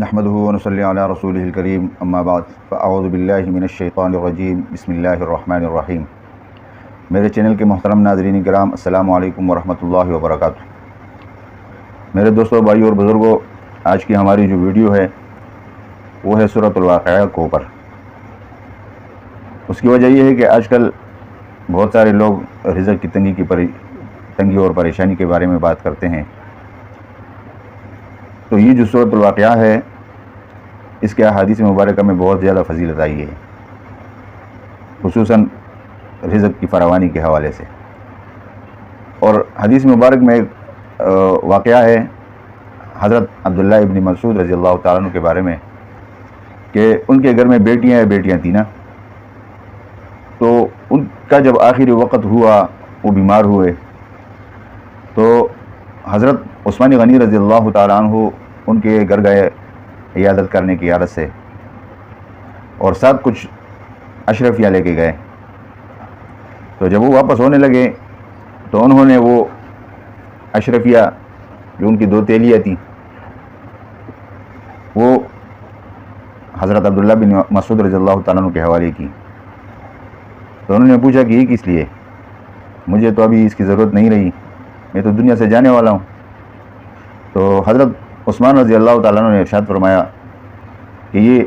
نحمده ونصلي علی رسوله الکریم اما بعد فاعوذ باللہ من الشیطان الرجیم بسم اللہ الرحمن الرحیم۔ میرے چینل کے محترم ناظرین کرام، السلام علیکم ورحمۃ اللہ وبرکاتہ۔ میرے دوستوں، بھائیوں اور بزرگوں، آج کی ہماری جو ویڈیو ہے وہ ہے سورۃ الواقعہ کے اوپر۔ اس کی وجہ یہ ہے کہ آج کل بہت سارے لوگ رزق کی تنگی اور پریشانی کے بارے میں بات کرتے ہیں۔ تو یہ جو سورۃ الواقعہ ہے، اس کے احادیث مبارکہ میں بہت زیادہ فضیلت آئی ہے، خصوصاً رزق کی فراوانی کے حوالے سے۔ اور حدیث مبارک میں ایک واقعہ ہے حضرت عبداللہ ابن مسعود رضی اللہ تعالیٰ عنہ کے بارے میں کہ ان کے گھر میں بیٹیاں تھیں نا، تو ان کا جب آخری وقت ہوا، وہ بیمار ہوئے، تو حضرت عثمان غنی رضی اللہ تعالیٰ عنہ ان کے گھر گئے عیادت کرنے کی عادت سے، اور ساتھ کچھ اشرفیہ لے کے گئے۔ تو جب وہ واپس ہونے لگے تو انہوں نے وہ اشرفیہ جو ان کی 2 تیلیاں تھیں وہ حضرت عبداللہ بن مسعود رضی اللہ تعالیٰ عنہ کے حوالے کی۔ تو انہوں نے پوچھا کہ یہ کس لیے؟ مجھے تو ابھی اس کی ضرورت نہیں رہی، میں تو دنیا سے جانے والا ہوں۔ تو حضرت عثمان رضی اللہ تعالیٰ عنہ نے ارشاد فرمایا کہ یہ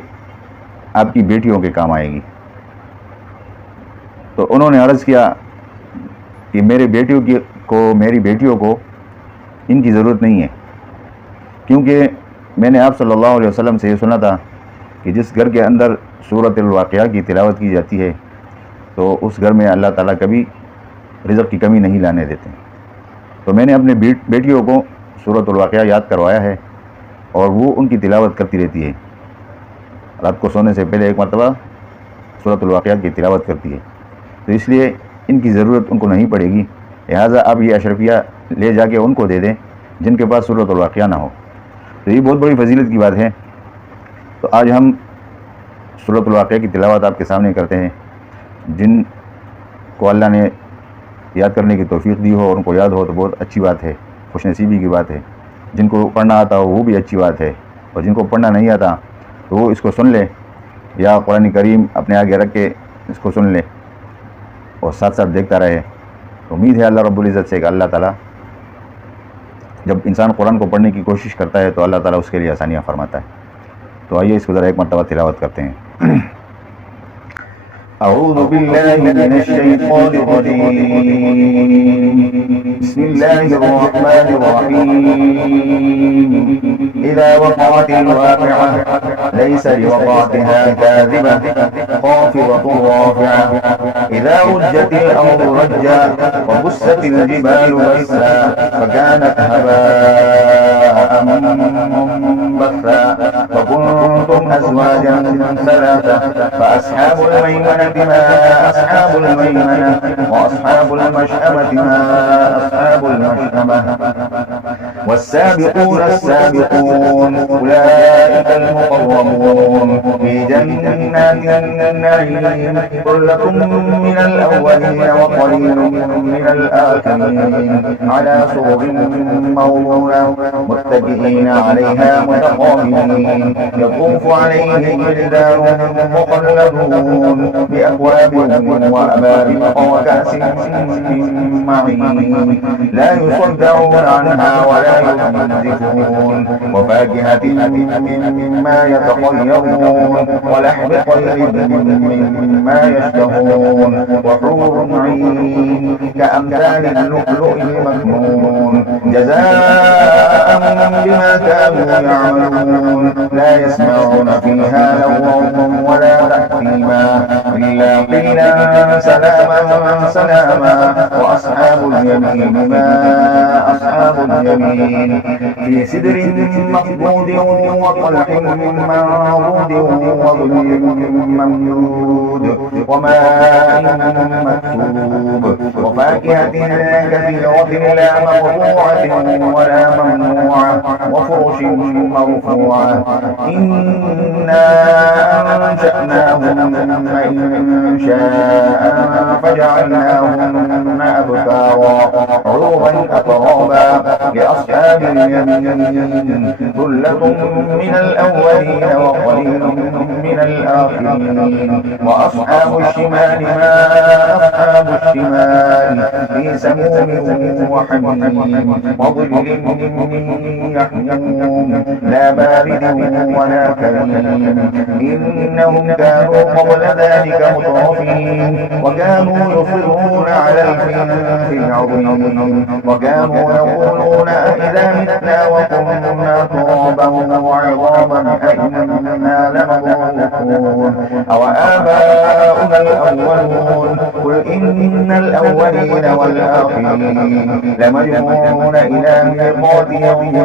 آپ کی بیٹیوں کے کام آئے گی۔ تو انہوں نے عرض کیا کہ میری بیٹیوں کو ان کی ضرورت نہیں ہے، کیونکہ میں نے آپ صلی اللہ علیہ وسلم سے یہ سنا تھا کہ جس گھر کے اندر سورۃ الواقعہ کی تلاوت کی جاتی ہے تو اس گھر میں اللہ تعالیٰ کبھی رزق کی کمی نہیں لانے دیتے۔ تو میں نے اپنے بیٹیوں کو سورۃ الواقعہ یاد کروایا ہے، اور وہ ان کی تلاوت کرتی رہتی ہے، رات کو سونے سے پہلے ایک مرتبہ سورۃ الواقعہ کی تلاوت کرتی ہے۔ تو اس لیے ان کی ضرورت ان کو نہیں پڑے گی، لہٰذا آپ یہ اشرفیہ لے جا کے ان کو دے دیں جن کے پاس سورۃ الواقعہ نہ ہو۔ تو یہ بہت بڑی فضیلت کی بات ہے۔ تو آج ہم سورۃ الواقعہ کی تلاوت آپ کے سامنے کرتے ہیں۔ جن کو اللہ نے یاد کرنے کی توفیق دی ہو اور ان کو یاد ہو تو بہت اچھی بات ہے، خوش نصیبی کی بات ہے۔ جن کو پڑھنا آتا ہو وہ بھی اچھی بات ہے، اور جن کو پڑھنا نہیں آتا تو وہ اس کو سن لے، یا قرآن کریم اپنے آگے رکھ کے اس کو سن لے اور ساتھ ساتھ دیکھتا رہے۔ امید ہے اللہ رب العزت سے کہ اللہ تعالیٰ جب انسان قرآن کو پڑھنے کی کوشش کرتا ہے تو اللہ تعالیٰ اس کے لیے آسانیاں فرماتا ہے۔ تو آئیے اس کو ذرا ایک مرتبہ تلاوت کرتے ہیں۔ أعوذ بالله من الشيطان الرجيم بسم الله الرحمن الرحيم إذا وقعت الواقعة ليس لوقعتها كاذبة خافضة رافعة إذا رجت الأرض رجا وبست الجبال بسا فكانت هباء منبثا وكنتم أزواجا ثلاثة فأصحاب الميمنة ما أصحاب الميمنة وأصحاب المشأمة ما أصحاب المشأمة والسابقون السابقون أولئك المقربون في جنات النعيم ثلة من الأولين وقليل من الآخرين على سرر موضونة متكئين عليها متقابلين يطوف عليهم ولدان مخلدون بأكواب وأباريق وكأس من معين لا يصدعون عنها ولا ينزفون وفاكهة مما يتخيرون ولحم طير مما يشتهون وحور عين كأمثال اللؤلؤ المكنون جزاء بما كانوا يعملون لا يسمعون فيها لغوا ولا تأثيما إلا قيلا سلاما سلاما وأصحاب اليمين ما أصحاب اليمين في سدر مخضود وطلح منضود وظل ممدود وماء مسكوب وفاكهة كثيرة لا مقطوعة ولا ممنوعة وفرش مرفوعة إنا أنشأناهن إنشاء فجعلناهن أبكارا عربا عربا أترابا لأصحاب اليمين ثلة من الأولين وقليل من الآخرين وأصحاب الشمال ما أصحاب الشمال في سموم وحميم وظل من يحموم لا بارد ولا كريم إنهم كانوا قبل ذلك مترفين وكانوا يصرون على الحنث العظيم وكانوا يقولون أئذا متنا وكنا ترابا وعظاما أئنا لمبعوثون أو آباؤنا الأولون قل إن الأولين والآخرين لمجموعون إلى ميقات يوم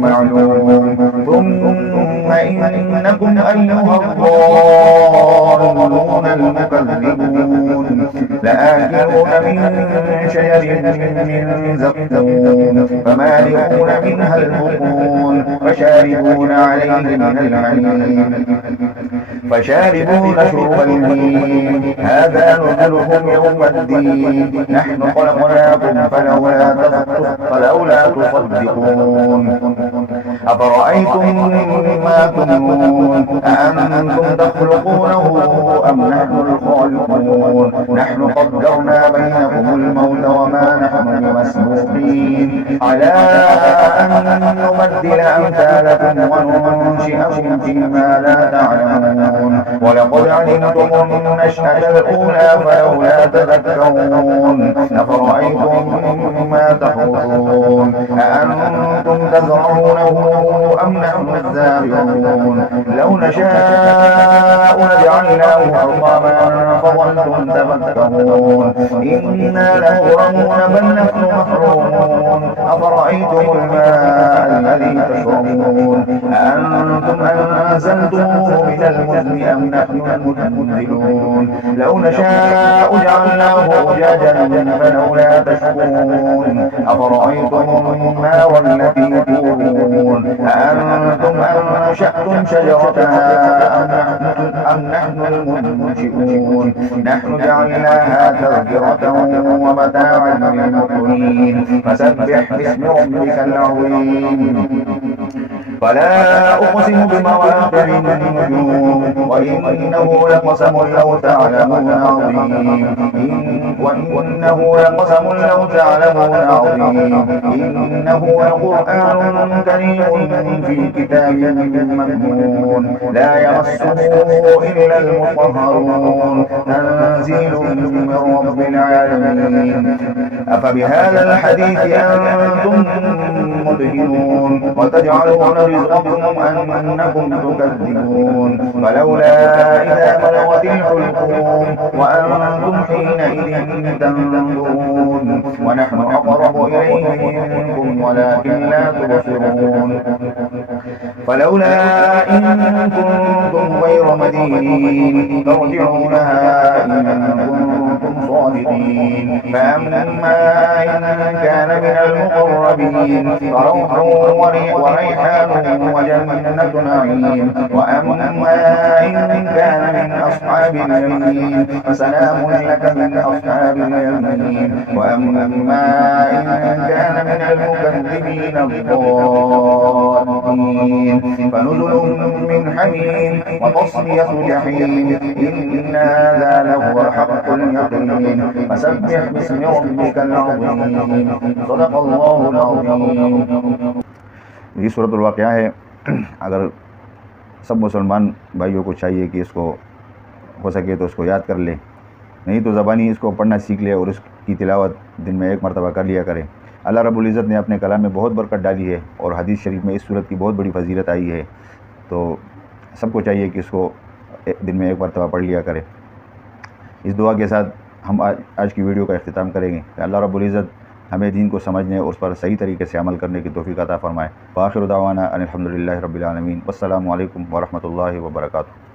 معلوم ثم إنكم أيها الضالون المكذبون لآكلون من شجر من زقوم فمالئون منها البطون فشاربون عليه من الحميم فشاربون شرب الهيم هذا نزلهم يوم الدين نحن خلقناكم فلولا تصدقون أفرأيتم ما تمنون أأنتم تخلقونه أم نحن الخالقون نحن قدرنا بينكم الموت وما نحن بمسبوقين على أن نبدل أمثالكم وننشئكم فيما لا تعلمون ولقد علمتم النشأة الأولى فلولا تذكرون أفرأيتم ما تحرثون أأنتم تزرعونه أم نحن الزارعون لو نشاء لجعلناه حطاما فظلتم تفكرون إنا لمغرمون بل نحن محرومون أفرأيتم الماء الذي تشربون أأنتم أنزلتموه من المزن أم نحن المنزلون لو نشاء جعلناه أجاجا فلولا تشكرون أفرأيتم النار التي تورون أأنتم أنشأتم شجرتها أم نحن المنشئون نحن جعلناها تذكرة ومتاعا للمقوين فسبح باسم ربك العظيم فلا أقسم بمواقع النجوم وإنه لقسم لو تعلمون عظيم وإنه لقسم لو تعلمون عظيم إنه لقرآن كريم في كتاب مكنون لا يمسه إلا المطهرون تنزيل من رب العالمين أفبهذا الحديث أنتم مدهنون وتجعلون رزقكم أنكم تكذبون فلولا إذا بلغت الحلقوم وأنتم حينئذ تنظرون ونحن أقرب إليه منكم ولكن لا تبصرون فلولا إن كنتم غير مدينين ترجعونها إن كنتم صادقين فأما إن كان من المقربين فروح وريحان وجنة نعيم وأما إن كان من أصحاب اليمين فسلام لك من أصحاب اليمين وأما إن كان من المكذبين الضالين فنزل من حميم وتصلية جحيم إن هذا لهو حق اليقين فسبح باسم ربك العظيم صدق الله العظيم. ये सूरतुल वाक़या है। अगर सब मुसलमान भाइयों को चाहिए कि इसको हो सके तो उसको याद कर ले, नहीं तो ज़बानी इसको पढ़ना सीख ले और उसकी तिलावत दिन में एक मरतबा कर लिया करे। अल्लाह रब्बुल इज़्ज़त ने अपने कलाम में बहुत बरकत डाली है और हदीस शरीफ में इस सूरत की बहुत बड़ी फजीलत आई है। तो सबको चाहिए कि इसको दिन में एक मरतबा पढ़ लिया करे। इस दुआ के साथ हम आज की वीडियो का इख्तिताम करेंगे कि अल्लाह रब्बुल इज़्ज़त हमें दीन को समझने और उस पर सही तरीके से अमल करने की तौफ़ीक़ अता फ़रमाए। व आखिरु दावाना अनिल हम्दुलिल्लाहि रब्बिल आलमीन। वस्सलामु अलैकुम व रहमतुल्लाहि व बरकातुहू।